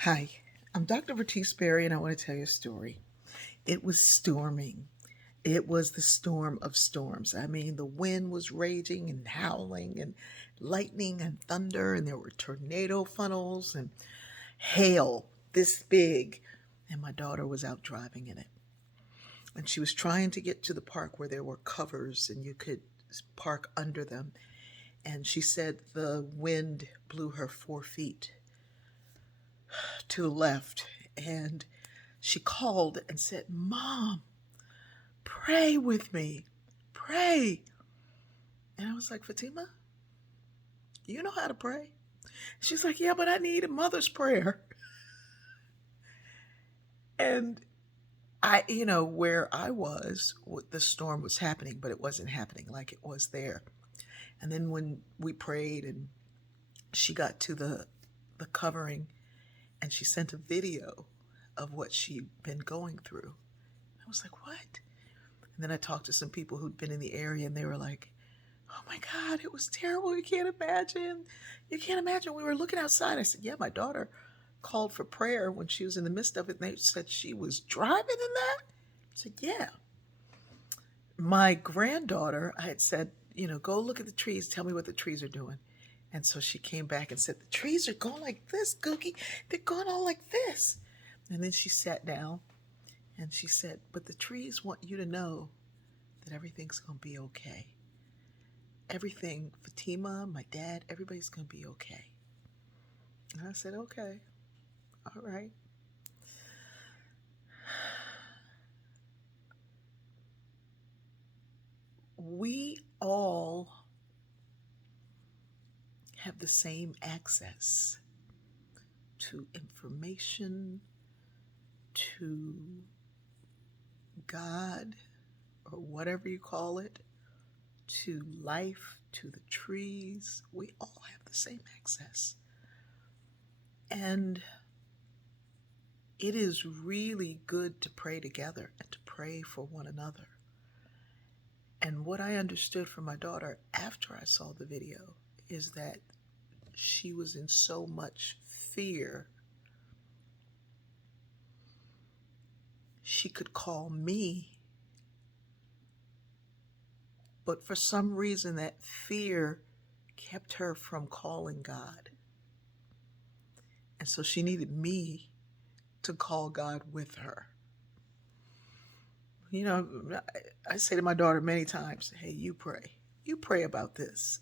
Hi, I'm Dr. Vertice Berry, and I want to tell you a story. It was storming. It was the storm of storms. I mean, the wind was raging and howling, and lightning and thunder, and there were tornado funnels and hail this big. And my daughter was out driving in it. And she was trying to get to the park where there were covers and you could park under them. And she said the wind blew her 4 feet to the left. And she called and said, "Mom, pray with me. Pray." And I was like, "Fatima, you know how to pray?" She's like, "Yeah, but I need a mother's prayer." And where I was, the storm was happening, but it wasn't happening like it was there. And then when we prayed and she got to the covering and she sent a video of what she'd been going through, I was like, "What?" And then I talked to some people who'd been in the area and they were like, "Oh my God, it was terrible. You can't imagine. You can't imagine." We were looking outside. I said, "Yeah, my daughter called for prayer when she was in the midst of it." And they said she was driving in that. I said, "Yeah." My granddaughter, I had said, "Go look at the trees. Tell me what the trees are doing." And so she came back and said, "The trees are going like this, Googie. They're going all like this." And then she sat down and she said, "But the trees want you to know that everything's going to be okay. Everything, Fatima, my dad, everybody's going to be okay." And I said, "Okay, all right." We all have the same access to information, to God, or whatever you call it, to life, to the trees. We all have the same access. And it is really good to pray together and to pray for one another. And what I understood from my daughter after I saw the video is that she was in so much fear. She could call me, but for some reason, that fear kept her from calling God. And so she needed me to call God with her. You know, I say to my daughter many times, "Hey, you pray. You pray about this.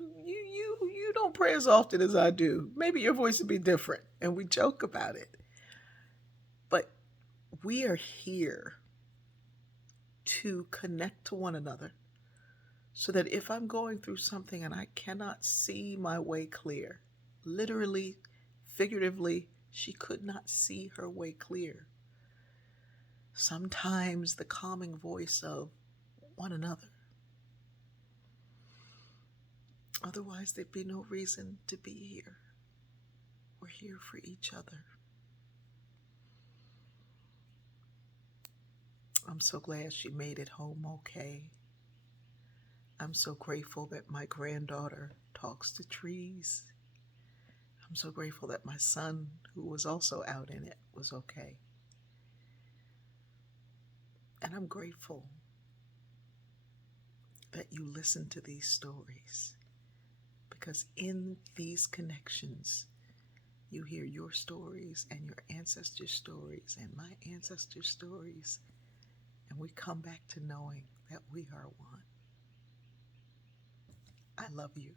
You don't pray as often as I do. Maybe your voice would be different." And we joke about it. But we are here to connect to one another so that if I'm going through something and I cannot see my way clear, literally, figuratively, she could not see her way clear. Sometimes the calming voice of one another. Otherwise, there'd be no reason to be here. We're here for each other. I'm so glad she made it home okay. I'm so grateful that my granddaughter talks to trees. I'm so grateful that my son, who was also out in it, was okay. And I'm grateful that you listen to these stories because in these connections, you hear your stories and your ancestors' stories and my ancestors' stories, and we come back to knowing that we are one. I love you.